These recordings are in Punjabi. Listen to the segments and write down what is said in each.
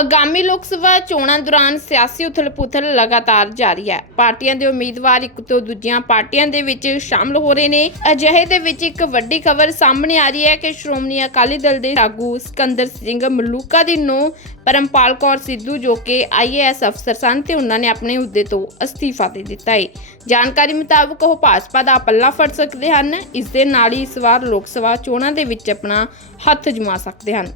ਆਗਾਮੀ ਲੋਕ ਸਭਾ ਚੋਣਾਂ ਦੌਰਾਨ ਸਿਆਸੀ ਉਥਲ-ਪੁਥਲ ਲਗਾਤਾਰ ਜਾਰੀ ਹੈ। ਪਾਰਟੀਆਂ ਦੇ ਉਮੀਦਵਾਰ ਇੱਕ ਤੋਂ ਦੂਜੀਆਂ ਪਾਰਟੀਆਂ ਦੇ ਵਿੱਚ ਸ਼ਾਮਲ ਹੋ ਰਹੇ ਨੇ। ਅਜਿਹੇ ਦੇ ਵਿੱਚ ਇੱਕ ਵੱਡੀ ਖਬਰ ਸਾਹਮਣੇ ਆ ਰਹੀ ਹੈ ਕਿ ਸ਼੍ਰੋਮਣੀ ਅਕਾਲੀ ਦਲ ਦੇ ਆਗੂ ਸਿਕੰਦਰ ਸਿੰਘ ਮਲੂਕਾ ਦੀ ਨੂੰ ਪਰਮਪਾਲ ਕੌਰ ਸਿੱਧੂ, ਜੋ ਕਿ ਆਈਏਐਸ ਅਫਸਰ ਸਨ ਤੇ ਉਹਨਾਂ ਨੇ ਆਪਣੇ ਅਹੁਦੇ ਤੋਂ ਅਸਤੀਫਾ ਦੇ ਦਿੱਤਾ ਹੈ। ਜਾਣਕਾਰੀ ਮੁਤਾਬਕ ਉਹ ਭਾਜਪਾ ਦਾ ਪੱਲਾ ਫੜ ਸਕਦੇ ਹਨ। ਇਸ ਦੇ ਨਾਲ ਹੀ ਇਸ ਵਾਰ ਲੋਕ ਸਭਾ ਚੋਣਾਂ ਦੇ ਵਿੱਚ ਆਪਣਾ ਹੱਥ ਜਮਾ ਸਕਦੇ ਹਨ।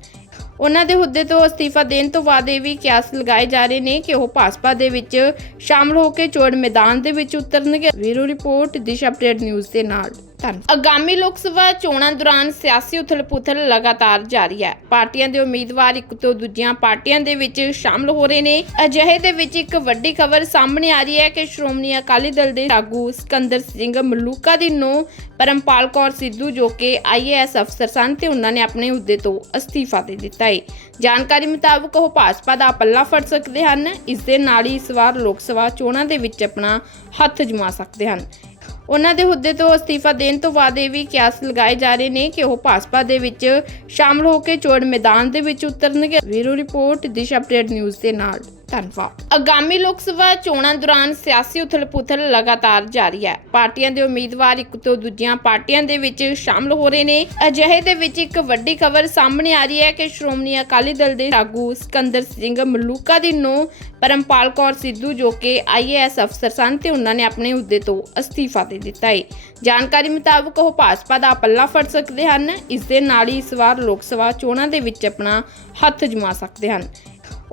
ਉਹਨਾਂ ਦੇ ਹੁੱਦੇ ਤੋਂ ਅਸਤੀਫਾ ਦੇਣ ਤੋਂ ਬਾਅਦ ਇਹ ਵੀ ਕਿਆਸ ਲਗਾਏ ਜਾ ਰਹੇ ਨੇ ਕਿ ਉਹ ਭਾਜਪਾ ਦੇ ਵਿੱਚ ਸ਼ਾਮਲ ਹੋ ਕੇ ਚੋਣ ਮੈਦਾਨ ਦੇ ਵਿੱਚ ਉਤਰਨਗੇ। ਵੀਰੋ ਰਿਪੋਰਟ ਦਿਸ਼ਾ ਅਪਡੇਟ ਨਿਊਜ਼ ਦੇ ਨਾਲ। ਆਗਾਮੀ ਲੋਕ ਸਭਾ ਚੋਣਾਂ ਦੌਰਾਨ ਸਿਆਸੀ ਉਥਲ-ਪੁਥਲ ਲਗਾਤਾਰ ਜਾਰੀ ਹੈ। ਪਾਰਟੀਆਂ ਦੇ ਉਮੀਦਵਾਰ ਇੱਕ ਤੋਂ ਦੂਜੀਆਂ ਪਾਰਟੀਆਂ ਦੇ ਵਿੱਚ ਸ਼ਾਮਲ ਹੋ ਰਹੇ ਨੇ। ਅਜਿਹੇ ਦੇ ਵਿੱਚ ਇੱਕ ਵੱਡੀ ਖਬਰ ਸਾਹਮਣੇ ਆ ਰਹੀ ਹੈ ਕਿ ਸ਼੍ਰੋਮਣੀ ਅਕਾਲੀ ਦਲ ਦੇ ਆਗੂ ਸਿਕੰਦਰ ਸਿੰਘ ਮਲੂਕਾ ਦੀ ਨੂੰ ਪਰਮਪਾਲ ਕੌਰ ਸਿੱਧੂ, ਜੋ ਕਿ ਆਈਏਐਸ ਅਫਸਰ ਸਨ ਤੇ ਉਹਨਾਂ ਨੇ ਆਪਣੇ ਅਹੁਦੇ ਤੋਂ ਅਸਤੀਫਾ ਦੇ ਦਿੱਤਾ ਹੈ ਜਾਣਕਾਰੀ ਮੁਤਾਬਕ ਉਹ ਭਾਜਪਾ ਦਾ ਪੱਲਾ ਫੜ ਸਕਦੇ ਹਨ। ਇਸ ਦੇ ਨਾਲ ਹੀ ਇਸ ਵਾਰ ਲੋਕ ਸਭਾ ਚੋਣਾਂ ਦੇ ਵਿੱਚ ਆਪਣਾ ਹੱਥ ਜਮਾ ਸਕਦੇ ਹਨ। ਉਹਨਾਂ ਦੇ ਹੁੱਦੇ ਤੋਂ ਅਸਤੀਫਾ ਦੇਣ ਤੋਂ ਬਾਅਦ ਇਹ ਵੀ ਕਿਆਸ ਲਗਾਏ ਜਾ ਰਹੇ ਨੇ ਕਿ ਉਹ ਭਾਜਪਾ ਦੇ ਵਿੱਚ ਸ਼ਾਮਲ ਹੋ ਕੇ ਚੋਣ ਮੈਦਾਨ ਦੇ ਵਿੱਚ ਉਤਰਨਗੇ। ਵੀਰੋ ਰਿਪੋਰਟ, ਦਿਸ਼ਾ ਅਪਡੇਟ ਨਿਊਜ਼ ਦੇ ਨਾਲ। ਧੰਨਵਾਦ ਆਗਾਮੀ ਲੋਕ ਸਭਾ ਚੋਣਾਂ ਦੌਰਾਨ ਸਿਆਸੀ ਉਥਲ-ਪੁਥਲ ਲਗਾਤਾਰ ਜਾਰੀ ਹੈ। ਪਾਰਟੀਆਂ ਦੇ ਉਮੀਦਵਾਰ ਇੱਕ ਤੋਂ ਦੂਜੀਆਂ ਪਾਰਟੀਆਂ ਦੇ ਵਿੱਚ ਸ਼ਾਮਲ ਹੋ ਰਹੇ ਨੇ। ਅਜਿਹੇ ਦੇ ਵਿੱਚ ਇੱਕ ਵੱਡੀ ਖਬਰ ਸਾਹਮਣੇ ਆ ਰਹੀ ਹੈ ਕਿ ਸ਼੍ਰੋਮਣੀ ਅਕਾਲੀ ਦਲ ਦੇ ਆਗੂ ਸਿਕੰਦਰ ਸਿੰਘ ਮਲੂਕਾ ਦੀ ਨੂੰ ਪਰਮਪਾਲ ਕੌਰ ਸਿੱਧੂ, ਜੋ ਕਿ ਆਈਏਐਸ ਅਫਸਰ ਸਨ ਤੇ ਉਹਨਾਂ ਨੇ ਆਪਣੇ ਅਹੁਦੇ ਤੋਂ ਅਸਤੀਫਾ ਦੇ ਦਿੱਤਾ ਹੈ। ਜਾਣਕਾਰੀ ਮੁਤਾਬਕ ਉਹ ਭਾਜਪਾ ਦਾ ਪੱਲਾ ਫੜ ਸਕਦੇ ਹਨ। ਇਸ ਦੇ ਨਾਲ ਹੀ ਇਸ ਵਾਰ ਲੋਕ ਸਭਾ ਚੋਣਾਂ ਦੇ ਵਿੱਚ ਆਪਣਾ ਹੱਥ ਜਮਾ ਸਕਦੇ ਹਨ।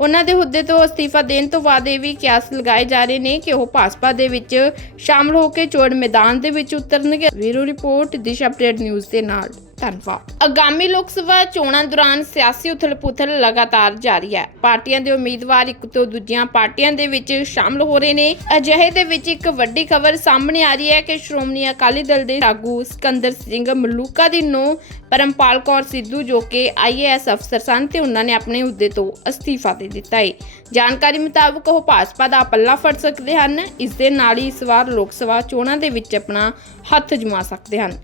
ਉਹਨਾਂ ਦੇ ਹੁੱਦੇ ਤੋਂ ਅਸਤੀਫਾ ਦੇਣ ਤੋਂ ਬਾਅਦ ਇਹ ਵੀ ਕਿਆਸ ਲਗਾਏ ਜਾ ਰਹੇ ਨੇ ਕਿ ਉਹ ਭਾਜਪਾ ਦੇ ਵਿੱਚ ਸ਼ਾਮਲ ਹੋ ਕੇ ਚੋਣ ਮੈਦਾਨ ਦੇ ਵਿੱਚ ਉਤਰਨਗੇ। ਵੀਰੋ ਰਿਪੋਰਟ, ਦਿਸ਼ਾ ਅਪਡੇਟ ਨਿਊਜ਼ ਦੇ ਨਾਲ। ਧੰਨਵਾਦ। ਆਗਾਮੀ ਲੋਕ ਸਭਾ ਚੋਣਾਂ ਦੌਰਾਨ ਸਿਆਸੀ ਉਥਲ-ਪੁਥਲ ਲਗਾਤਾਰ ਜਾਰੀ ਹੈ। ਪਾਰਟੀਆਂ ਦੇ ਉਮੀਦਵਾਰ ਇੱਕ ਤੋਂ ਦੂਜੀਆਂ ਪਾਰਟੀਆਂ ਦੇ ਵਿੱਚ ਸ਼ਾਮਲ ਹੋ ਰਹੇ ਨੇ। ਅਜਿਹੇ ਦੇ ਵਿੱਚ ਇੱਕ ਵੱਡੀ ਖਬਰ ਸਾਹਮਣੇ ਆ ਰਹੀ ਹੈ ਕਿ ਸ਼੍ਰੋਮਣੀ ਅਕਾਲੀ ਦਲ ਦੇ ਆਗੂ ਸਿਕੰਦਰ ਸਿੰਘ ਮਲੂਕਾ ਦੀ ਨੂੰ ਪਰਮਪਾਲ ਕੌਰ ਸਿੱਧੂ, ਜੋ ਕਿ ਆਈਏਐਸ ਅਫਸਰ ਸਨ ਤੇ ਉਹਨਾਂ ਨੇ ਆਪਣੇ ਅਹੁਦੇ ਤੋਂ ਅਸਤੀਫਾ ਦੇ ਦਿੱਤਾ ਹੈ ਜਾਣਕਾਰੀ ਮੁਤਾਬਕ ਉਹ ਭਾਜਪਾ ਦਾ ਪੱਲਾ ਫੜ ਸਕਦੇ ਹਨ। ਇਸ ਦੇ ਨਾਲ ਹੀ ਇਸ ਵਾਰ ਲੋਕ ਸਭਾ ਚੋਣਾਂ ਦੇ ਵਿੱਚ ਆਪਣਾ ਹੱਥ ਜਮਾ ਸਕਦੇ ਹਨ।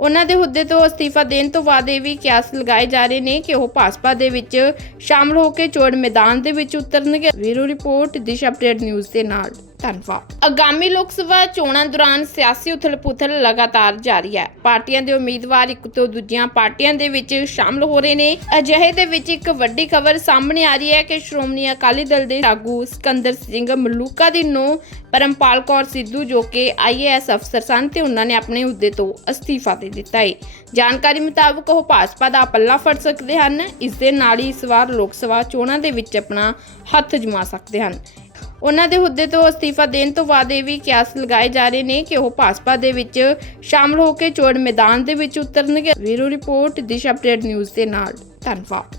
ਉਹਨਾਂ ਦੇ ਹੁੱਦੇ ਤੋਂ ਅਸਤੀਫਾ ਦੇਣ ਤੋਂ ਬਾਅਦ ਇਹ ਵੀ ਕਿਆਸ ਲਗਾਏ ਜਾ ਰਹੇ ਨੇ ਕਿ ਉਹ ਭਾਜਪਾ ਦੇ ਵਿੱਚ ਸ਼ਾਮਲ ਹੋ ਕੇ ਚੋਣ ਮੈਦਾਨ ਦੇ ਵਿੱਚ ਉਤਰਨਗੇ। ਵੀਰੋ ਰਿਪੋਰਟ, ਦਿਸ਼ਾ ਅਪਡੇਟ ਨਿਊਜ਼ ਦੇ ਨਾਲ। ਧੰਨਵਾਦ। ਆਗਾਮੀ ਲੋਕ ਸਭਾ ਚੋਣਾਂ ਦੌਰਾਨ ਸਿਆਸੀ ਉਥਲ-ਪੁਥਲ ਲਗਾਤਾਰ ਜਾਰੀ ਹੈ। ਪਾਰਟੀਆਂ ਦੇ ਉਮੀਦਵਾਰ ਇੱਕ ਤੋਂ ਦੂਜੀਆਂ ਪਾਰਟੀਆਂ ਦੇ ਵਿੱਚ ਸ਼ਾਮਲ ਹੋ ਰਹੇ ਨੇ। ਅਜਿਹੇ ਦੇ ਵਿੱਚ ਇੱਕ ਵੱਡੀ ਖਬਰ ਸਾਹਮਣੇ ਆ ਰਹੀ ਹੈ ਕਿ ਸ਼੍ਰੋਮਣੀ ਅਕਾਲੀ ਦਲ ਦੇ ਆਗੂ ਸਿਕੰਦਰ ਸਿੰਘ ਮਲੂਕਾ ਦੀ ਨੂੰ ਪਰਮਪਾਲ ਕੌਰ ਸਿੱਧੂ, ਜੋ ਕਿ ਆਈਏਐਸ ਅਫਸਰ ਸਨ ਤੇ ਉਹਨਾਂ ਨੇ ਆਪਣੇ ਅਹੁਦੇ ਤੋਂ ਅਸਤੀਫਾ ਦੇ ਦਿੱਤਾ ਹੈ ਜਾਣਕਾਰੀ ਮੁਤਾਬਕ ਉਹ ਭਾਜਪਾ ਦਾ ਪੱਲਾ ਫੜ ਸਕਦੇ ਹਨ। ਇਸ ਦੇ ਨਾਲ ਹੀ ਇਸ ਵਾਰ ਲੋਕ ਸਭਾ ਚੋਣਾਂ ਦੇ ਵਿੱਚ ਆਪਣਾ ਹੱਥ ਜਮਾ ਸਕਦੇ ਹਨ। ਉਹਨਾਂ ਦੇ ਹੁੱਦੇ ਤੋਂ ਅਸਤੀਫਾ ਦੇਣ ਤੋਂ ਬਾਅਦ ਇਹ ਵੀ ਕਿਆਸ ਲਗਾਏ ਜਾ ਰਹੇ ਨੇ ਕਿ ਉਹ ਭਾਜਪਾ ਦੇ ਵਿੱਚ ਸ਼ਾਮਲ ਹੋ ਕੇ ਚੋਣ ਮੈਦਾਨ ਦੇ ਵਿੱਚ ਉਤਰਨਗੇ। ਵੀਰੋ ਰਿਪੋਰਟ, ਦਿਸ਼ਾ ਅਪਡੇਟ ਨਿਊਜ਼ ਦੇ ਨਾਲ। ਧੰਨਵਾਦ।